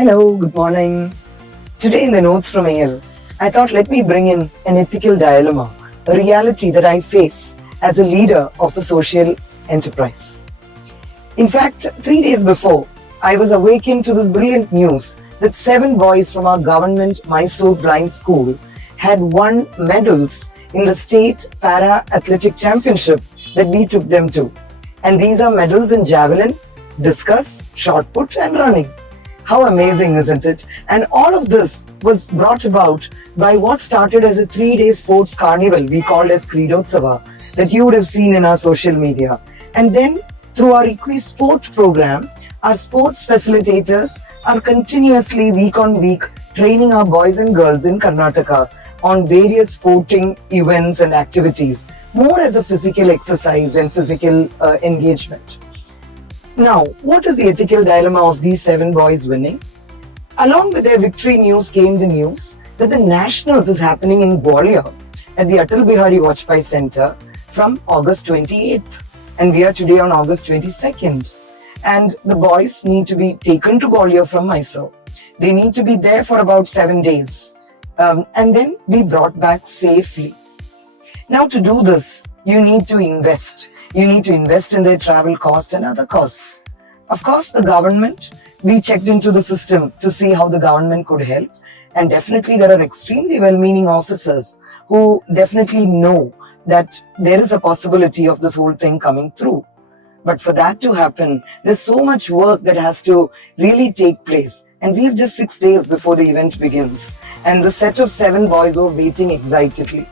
Hello, good morning. Today in the Notes from AL, I thought let me bring in an ethical dilemma, a reality that I face as a leader of a social enterprise. In fact, 3 days before, I was awakened to this brilliant news that 7 boys from our government Mysore Blind School had won medals in the state para-athletic championship that we took them to. And these are medals in javelin, discus, shot put and running. How amazing, isn't it? And all of this was brought about by what started as a 3-day sports carnival we called as Creedotsava that you would have seen in our social media. And then through our EquiSport program, our sports facilitators are continuously week on week training our boys and girls in Karnataka on various sporting events and activities, more as a physical exercise and physical engagement. Now, what is the ethical dilemma of these 7 boys winning? Along with their victory news came the news that the Nationals is happening in Gwalior at the Atal Bihari Vajpayee Center from August 28th. And we are today on August 22nd. And the boys need to be taken to Gwalior from Mysore. They need to be there for about 7 days and then be brought back safely. Now, to do this, you need to invest. You need to invest in their travel cost and other costs. Of course, the government, we checked into the system to see how the government could help. And definitely there are extremely well-meaning officers who definitely know that there is a possibility of this whole thing coming through. But for that to happen, there's so much work that has to really take place. And we have just 6 days before the event begins. And the set of 7 boys were waiting excitedly.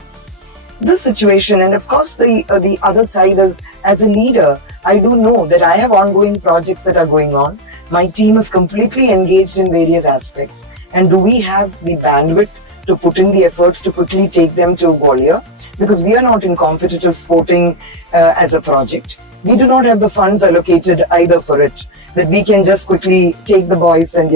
This situation, and of course the other side is, as a leader, I do know that I have ongoing projects that are going on. My team is completely engaged in various aspects. And do we have the bandwidth to put in the efforts to quickly take them to Gwalior? Because we are not in competitive sporting as a project. We do not have the funds allocated either for it, that we can just quickly take the boys and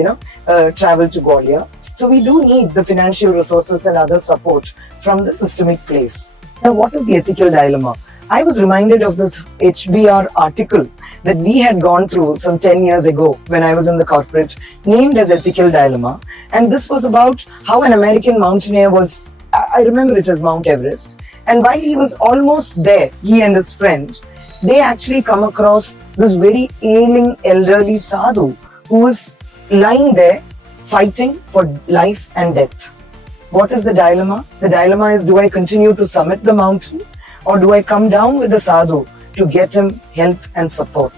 travel to Gwalior. So we do need the financial resources and other support from the systemic place. Now, what is the ethical dilemma? I was reminded of this HBR article that we had gone through some 10 years ago when I was in the corporate, named as Ethical Dilemma. And this was about how an American mountaineer was, I remember it as Mount Everest. And while he was almost there, he and his friend, they actually come across this very ailing elderly sadhu who was lying there fighting for life and death. What is the dilemma? The dilemma is, do I continue to summit the mountain or do I come down with the sadhu to get him health and support?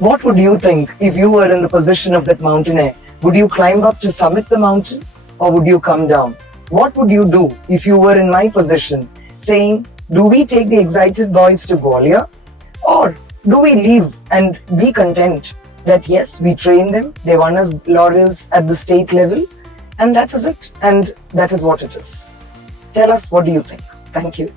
What would you think if you were in the position of that mountaineer? Would you climb up to summit the mountain or would you come down? What would you do if you were in my position, saying, do we take the excited boys to Gwalior or do we leave and be content that yes, we train them, they won us laurels at the state level, and that is it, and that is what it is. Tell us, what do you think? Thank you.